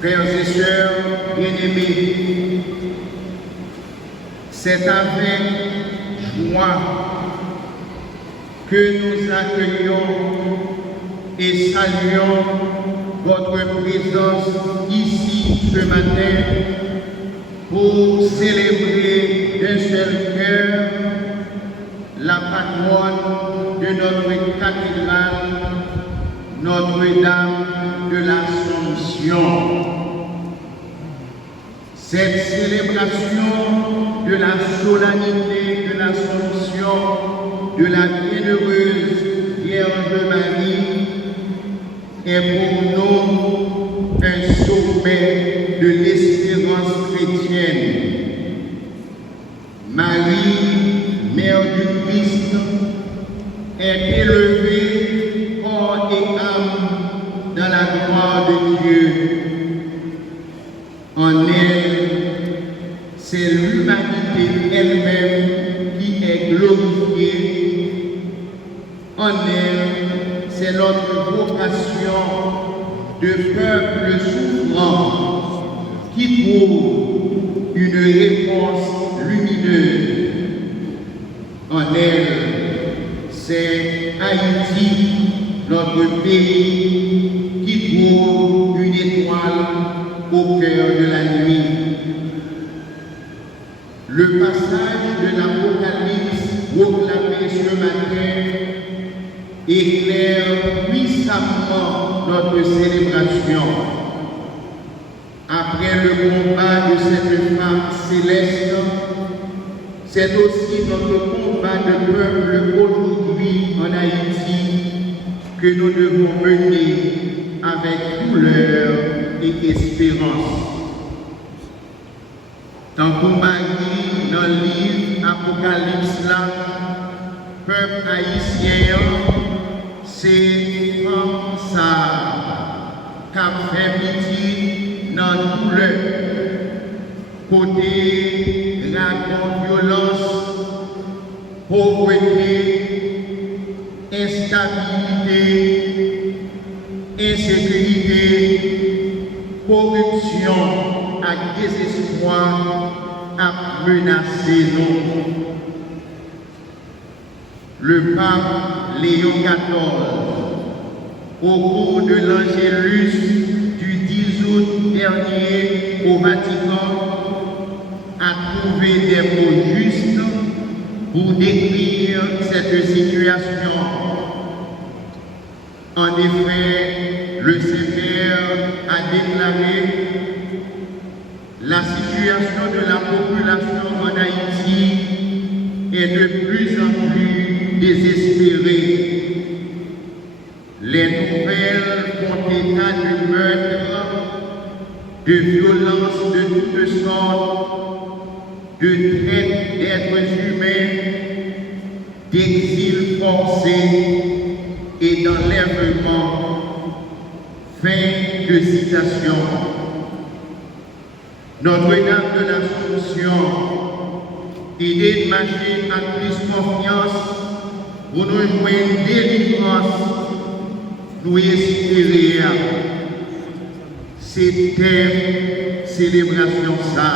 Frères et sœurs bien-aimés, c'est avec joie que nous accueillons et saluons votre présence ici ce matin pour célébrer d'un seul cœur la patronne de notre cathédrale, Notre-Dame de l'Assomption. Cette célébration de la solennité de l'Assomption de la bienheureuse Vierge Marie est pour nous un sommet de l'espérance chrétienne. Marie, Mère du Christ, est élevée corps et âme dans la gloire de Dieu. En elle, c'est l'humanité elle-même qui est glorifiée. En elle, c'est notre vocation de peuple souffrant qui trouve une réponse lumineuse. En elle, c'est Haïti, notre pays, qui trouve une étoile au cœur de la nuit. Le passage de l'Apocalypse proclamé ce matin éclaire puissamment notre célébration. Après le combat de cette femme céleste, c'est aussi notre combat de peuple aujourd'hui en Haïti que nous devons mener avec douleur et espérance. Tant qu'on Marie dans le livre Apocalypse là, peuple haïtien, c'est comme ça qu'a fait pitié dans la douleur. Côté raconte violence, pauvreté, instabilité, insécurité, corruption et désespoir a menacé nous. Le pape Léon XIV, au cours de l'Angélus du 10 août dernier au Vatican, a trouvé des mots justes pour décrire cette situation. En effet, le Saint-Père a déclaré la situation de la population en Haïti est de plus en plus désespérée. Les nouvelles font état de meurtres, de violences de toutes sortes, de traite d'êtres humains, d'exil forcé et d'enlèvement. Fin de citation. Notre-Dame de l'Assomption, aidez de marcher à plus confiance pour nous joindre délivrance, nous espérer. C'était célébration ça.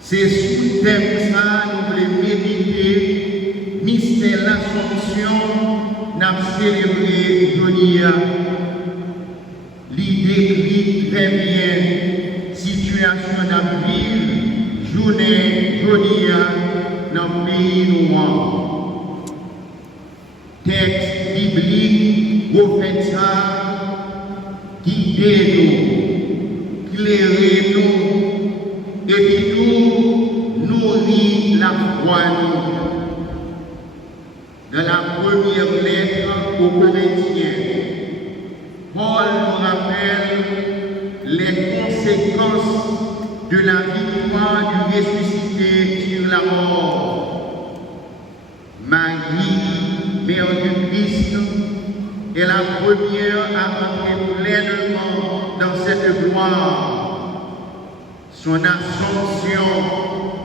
C'est sous thème ça nous voulons méditer mystère l'Assomption n'a célébré aujourd'hui. L'idée décrit très bien situation dans la ville, journée, journée dans le pays noir. Texte biblique, prophète guidez-nous, éclairez-nous, et puis nous nourrit la foi. Dans la première lettre aux Corinthiens, Paul nous rappelle les conséquences de la victoire du ressuscité sur la mort. Marie, Mère du Christ, est la première à entrer pleinement dans cette gloire. Son ascension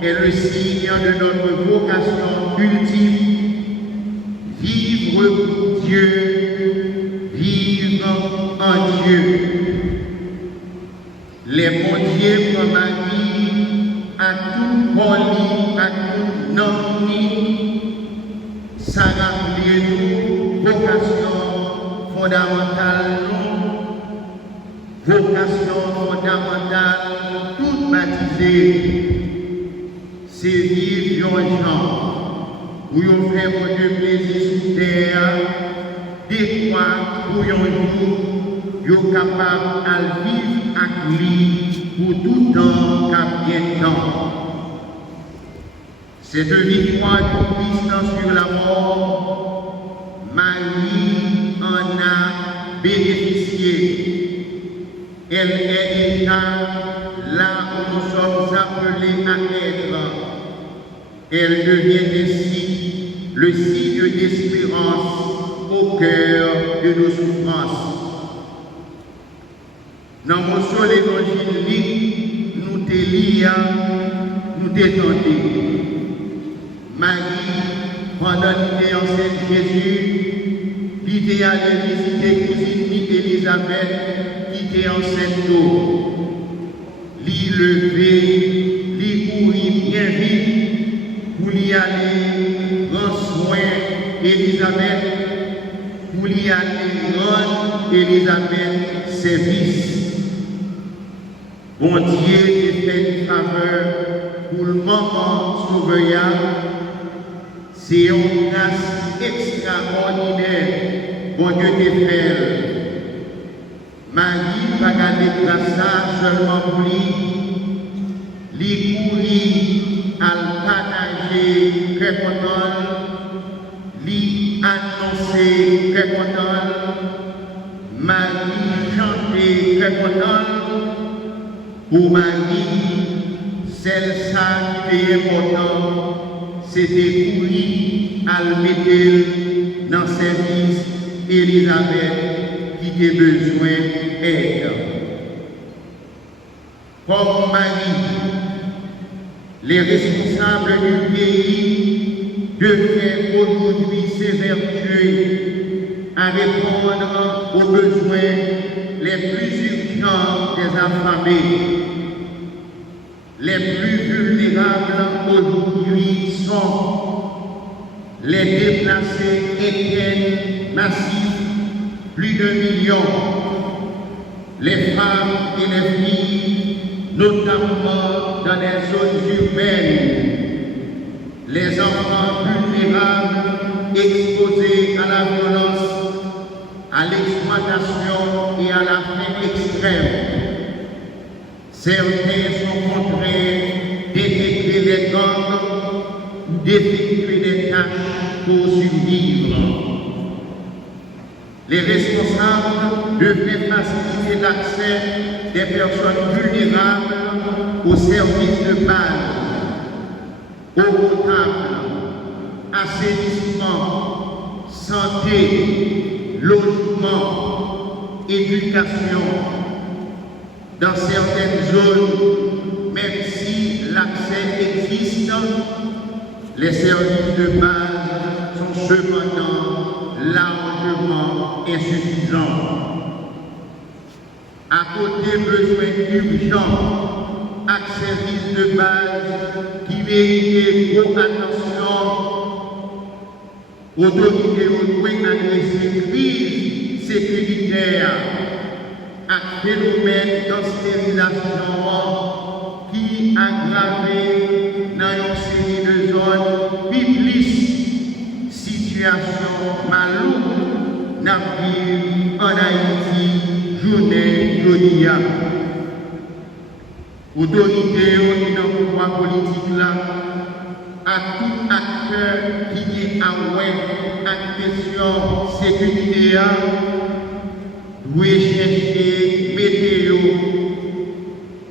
est le signe de notre vocation ultime. Vivre pour Dieu, vivre en Dieu. à tout poli, à tout non-ni, ça rappelle nous, vocation fondamentale, tout baptisé, c'est vivre un gens, où on fait de plaisir sur terre, des fois, pour un jour, vous êtes capable de vivre avec lui pour tout temps qu'à bien temps. Cette victoire du Christ sur la mort, Marie en a bénéficié. Elle est déjà là où nous sommes appelés à être. Elle devient ainsi le signe d'espérance au cœur de nos souffrances. Dans mon seul évangile, nous te lions, nous t'étendons. Marie, pendant qu'il était enceinte Jésus, qui était allé visiter cousine Élisabeth, qui était enceinte d'eau. L'y lever, l'y courir bien vite, pour y aller rendre soin Élisabeth, pour y aller rendre Élisabeth service. Bon Dieu te fait une faveur pour le moment sauveur. C'est une grâce extraordinaire, bon Dieu te fait. Marie va garder grâce seulement pour lui courir à le partager très content, lui annoncer très content, Marie chanter très content. Pour Marie, celle-là qui était important, c'était pour lui à le mettre dans le service Élisabeth qui avait besoin d'aide. Comme Marie, les responsables du pays devraient aujourd'hui s'évertuer à répondre aux besoins les plus urgents des affamés. Les plus vulnérables aujourd'hui sont les déplacés éternels massifs, plus de millions, les femmes et les filles, notamment dans les zones urbaines, les enfants vulnérables exposés à la violence, à l'exploitation et à la faim extrême. Certains sont contraints d'intégrer les gangs ou d'effectuer des tâches pour survivre. Les responsables devraient faciliter l'accès des personnes vulnérables aux services de base, eau potable, assainissement, santé, logement, éducation. Dans certaines zones, même si l'accès existe, les services de base sont cependant largement insuffisants. À côté besoins urgents, à services de base qui méritent beaucoup d'attention, autorités doivent adresser crise sécuritaire à phénomène d'hostérisation qui aggrave dans une série de zones plus situation malouque dans le en Haïti, journée Jodia. Autorité dans le pouvoir politique là, à tout acteur qui est à la question sécurité, doit chercher météo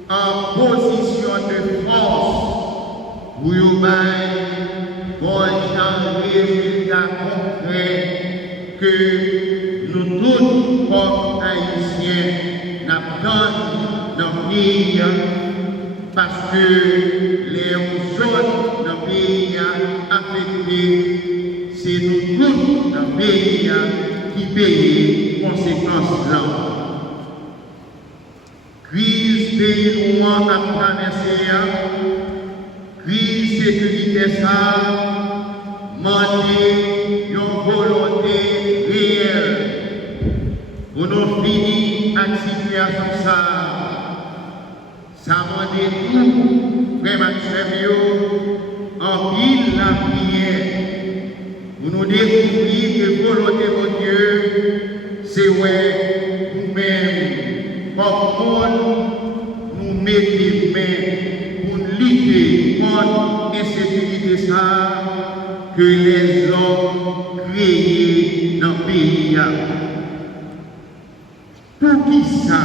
en position de force pour changer résultat concret que nous tous, comme Haïtiens, n'attendons dans le pays parce que les zones dans le pays affectées, c'est nous tous dans le pays qui payent les conséquences là. Crise pays à traverser, crise sécurité ça, demander une volonté réelle pour nous finir avec cette situation ça. Ça demande tout, frère Maxime, en pile la prière pour nous découvrir que la volonté de Dieu, c'est ouais, nous-mêmes, comme monde, nous mettons main pour lutter contre l'insécurité ça que les hommes créés dans le pays. Pour qui ça,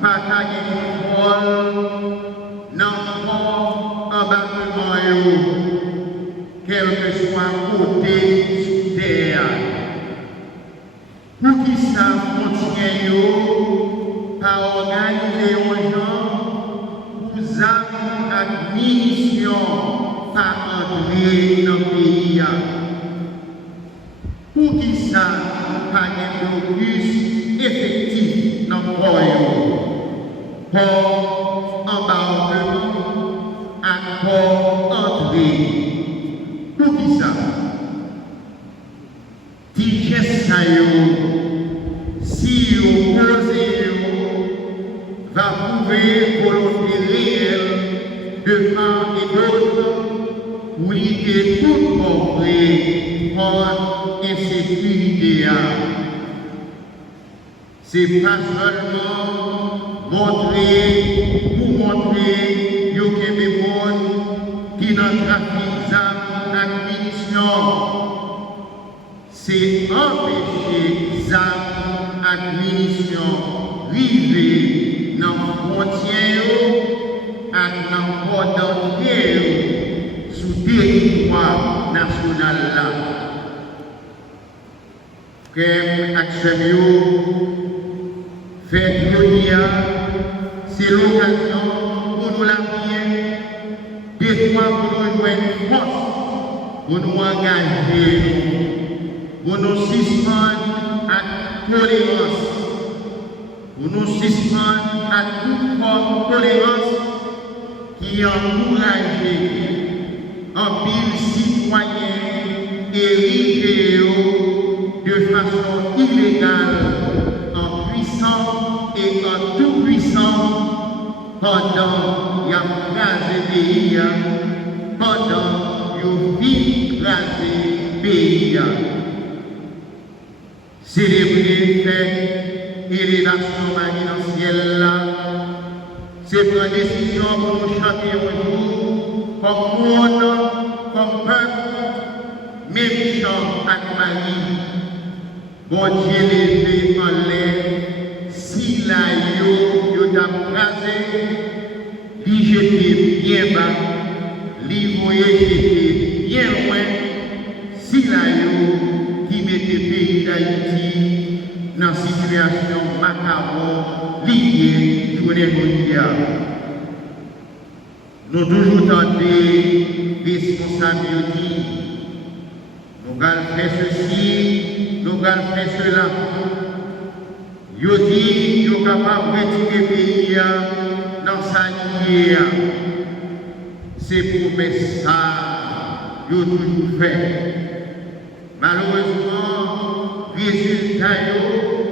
partager contrôle dans le embarquement, quel que soit côté sous terre. Pour qui ça, continue à organiser aux gens pour armes et munitions par entrer dans le pays. Pour qui ça, pas de plus effectif dans le royaume. Pour embarquement à pour entrer. Pour qui ça? Digeste ça si vous posez, va prouver volonté réelle de part et d'autre pour lutter tout compris contre l'insécurité. C'est pas seulement pour montrer que les gens qui n'ont trafic d'armes et munitions, c'est empêcher les armes et munitions arriver dans les frontières et dans le port sous territoire national. Comme Action fait c'est l'occasion pour nous la prière, des fois pour nous jouer une force, pour nous engager, pour nous suspendre à tolérance, pour nous suspendre à toute forme de tolérance qui encourage en pile citoyen érigé de façon illégale, en puissant et en tout puissant pendant qu'il y a crasé pays, pendant qu'il vit crasé pays. Célébrer fête et les nations financières, c'est prendre décision pour nous chanter aujourd'hui comme monde, comme peuple, même chant avec Marie. Bon Dieu levé en l'air, si la yo t'a crasé, li jeté bien bas, li voyé jeté bien loin, si la yo qui mettait pays d'Haïti dans situation macabre, liée journée mondiale. Nous toujours tenter responsabilité. Nous allons faire ceci, nous allons faire cela. Yo dit, yo capable de retirer le pays dans sa lignée. C'est pour ça, yo toujours fait. Malheureusement, résultat,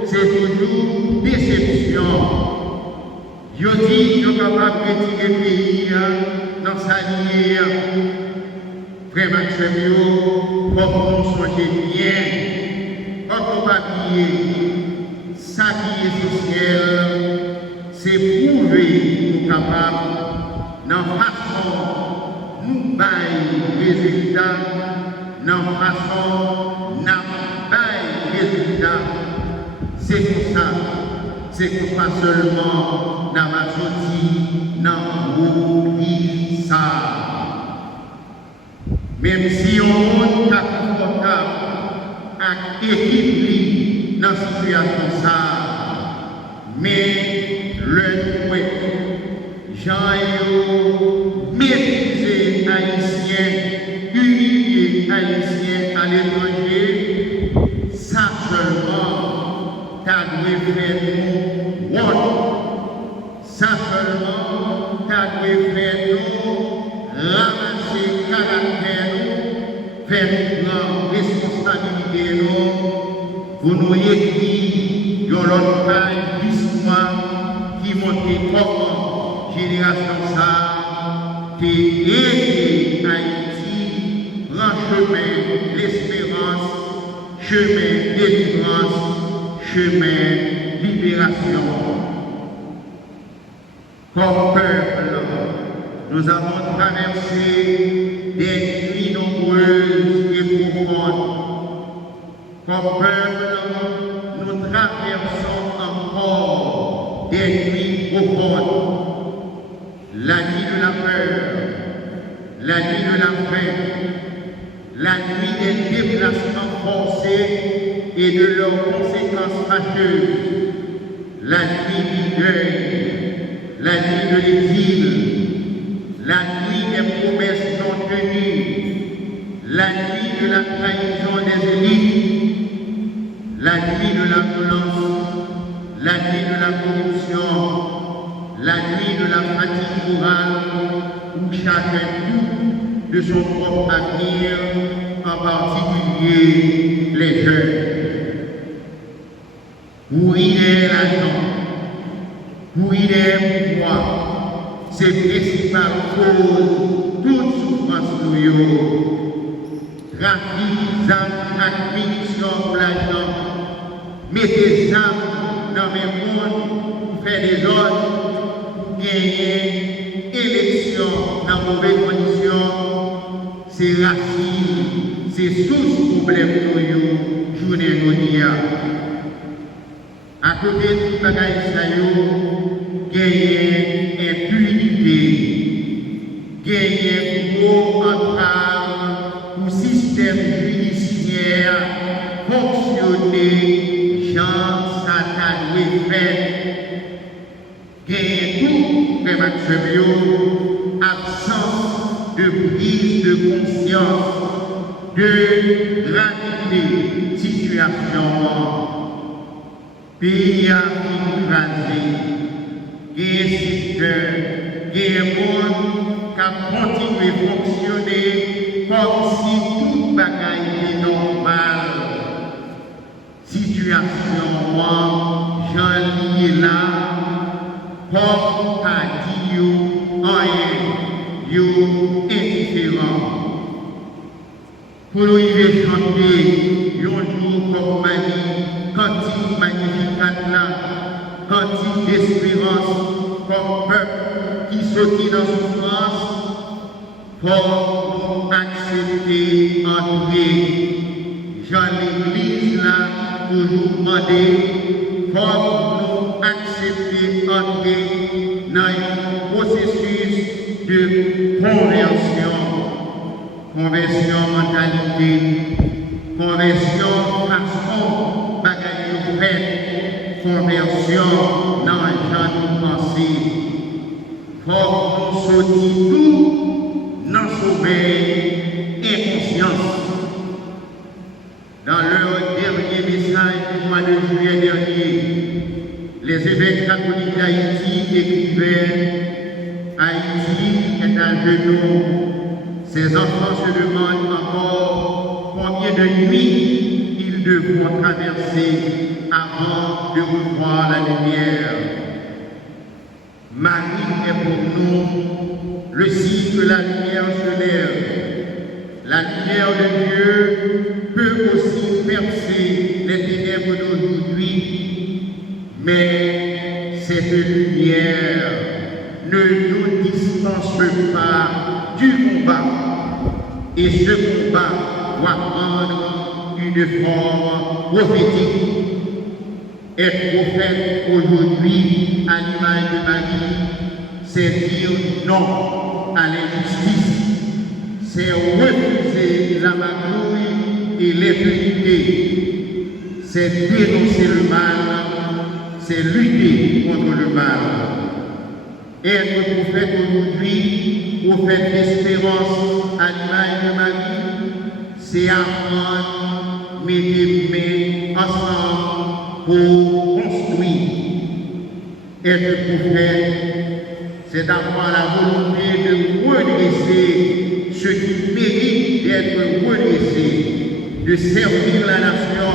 c'est toujours déception. Yo dit, yo capable de retirer le pays dans sa lignée. Frère Maxime, il faut que nous soyons bien, quand on va prier, ça qui est social, c'est prouver nous capables, dans la façon nous bailler résultat, dans la façon nous bailler résultat. C'est pour ça, c'est pas seulement dans ma sortie, dans le ça. Même si on est confortable avec l'équipe dans cette situation, mais le souhait, Jean maîtriser haïtien, humilier haïtien à l'étranger, ça seulement, t'as dû faire nous honte. Ça seulement, t'as dû faire nous fait prendre responsabilité pour nous écrire dans l'autre page d'histoire qui montre comment génération ça qui aidé Haïti prend chemin l'espérance, chemin délivrance, chemin libération. Comme peuple, nous avons traversé des nuits nombreuses et profondes. Comme peuple, nous traversons encore des nuits profondes. La nuit de la peur, la nuit de la faim, la nuit des déplacements forcés et de leurs conséquences fâcheuses, la nuit du deuil, la nuit de l'exil, la nuit des promesses non tenues, la nuit de la trahison des élites, la nuit de la violence, la nuit de la corruption, la nuit de la fatigue morale, où chacun doute de son propre avenir, en particulier les jeunes. Où il est l'argent, où il est pouvoir, c'est principal cause toute souffrance pour eux. Trafic, armes, acquisition pour l'argent, mettez les armes dans mes mondes pour faire des ordres, pour gagner élection dans mauvaises conditions. C'est racine, c'est source problème pour eux, journée mondiale. À côté de tout bagage, gagner impunité, gagner gros entrave pour système judiciaire fonctionner, Jean Satan les fait, gagner tout, prématuré, absence de prise de conscience, de gravité, situation. Pays a écrasé, il y a un secteur, il y a un monde qui a continué à fonctionner comme si tout bagaille était normal. Situation, j'en lié là, comme a dit, rien, indifférent. Pour nous y chanter, un jour comme Mali, cantique magnifique là, cantique d'espérance, comme peuple qui sortit dans souffrance, pour accepter entrer. Jean l'Église là, toujours demandé, pour nous accepter entrer dans un processus de conversion. Conversion mentalité, conversion façon bagaille faite, conversion dans le genre de pensée. Faut nous sortir tout dans sommeil et conscience. Dans leur dernier message du mois de juillet dernier, les évêques catholiques d'Haïti écrivaient Haïti est à genoux. Ces enfants se demandent encore combien de nuits ils devront traverser avant de revoir la lumière. Marie est pour nous le signe que la lumière se lève. La lumière de Dieu peut aussi percer les ténèbres d'aujourd'hui, mais cette lumière ne nous dispense pas du combat. Et ce combat doit prendre une forme prophétique. Être prophète aujourd'hui, à l'image de Marie, c'est dire non à l'injustice, c'est refuser la magouille et l'impunité, c'est dénoncer le mal, c'est lutter contre le mal. Être prophète aujourd'hui, prophète d'espérance à l'image de Marie, c'est apprendre, mettre les mains ensemble pour construire. Être prophète, c'est d'avoir la volonté de redresser ce qui mérite d'être redressé, de servir la nation,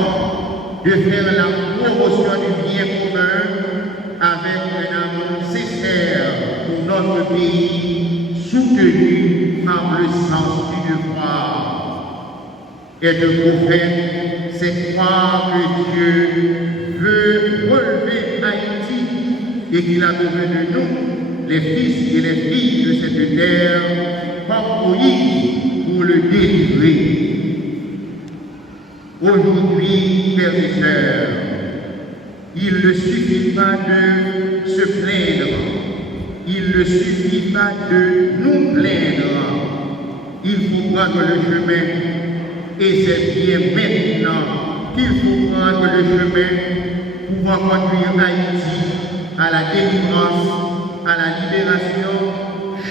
de faire la promotion du bien commun avec un amour sincère pour notre pays, soutenu par le sens du devoir. Être prophète, c'est croire que Dieu veut relever Haïti et qu'il a besoin de nous, les fils et les filles de cette terre, comme Moïse pour le délivrer. Aujourd'hui, frères et sœurs, il ne suffit pas de se plaindre, il ne suffit pas de nous plaindre, il faut prendre le chemin, et c'est bien maintenant qu'il faut prendre le chemin pour conduire Haïti à la délivrance, à la libération,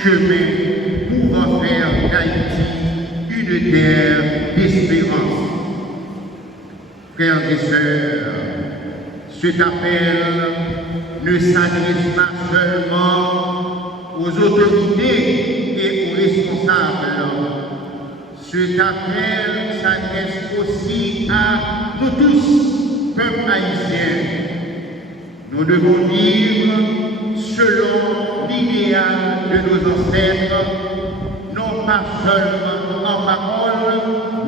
chemin pour faire d'Haïti une terre d'espérance. Frères et sœurs, cet appel ne s'adresse pas seulement aux autorités et aux responsables. Cet appel s'adresse aussi à nous tous, peuple haïtien. Nous devons vivre selon l'idéal de nos ancêtres, non pas seulement en parole,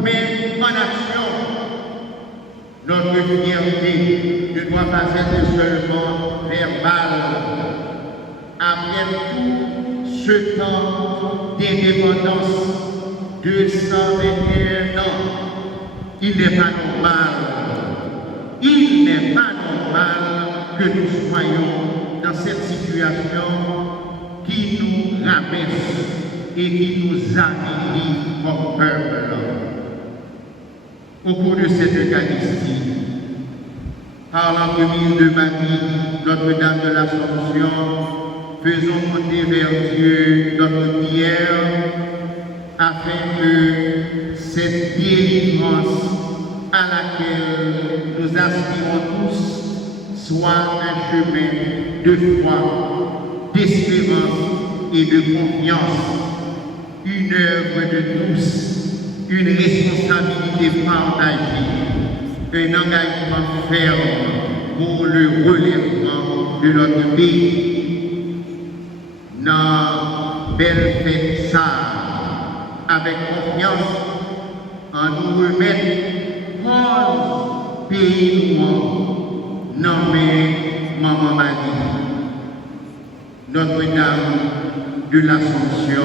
mais en action. Notre fierté ne doit pas être seulement verbale. Après tout ce temps d'indépendance, 221 ans, il n'est pas normal que nous soyons dans cette situation qui nous rabaisse et qui nous avilit comme peuple. Au cours de cette Eucharistie, par l'entremise de Marie, Notre-Dame de l'Assomption, faisons monter vers Dieu notre prière afin que cette délivrance à laquelle nous aspirons tous soit un chemin de foi, d'espérance et de confiance, une œuvre de tous, une responsabilité partagée, un engagement ferme pour le relèvement de notre pays. Dans belle fête ça, avec confiance, en nous remettre hors pays nommé Maman Marie, Notre-Dame de l'Assomption,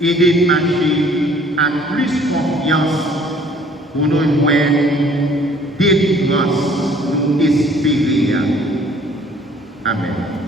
et de marcher à plus confiance pour nous joindre délivrance, nous espérer. Amen.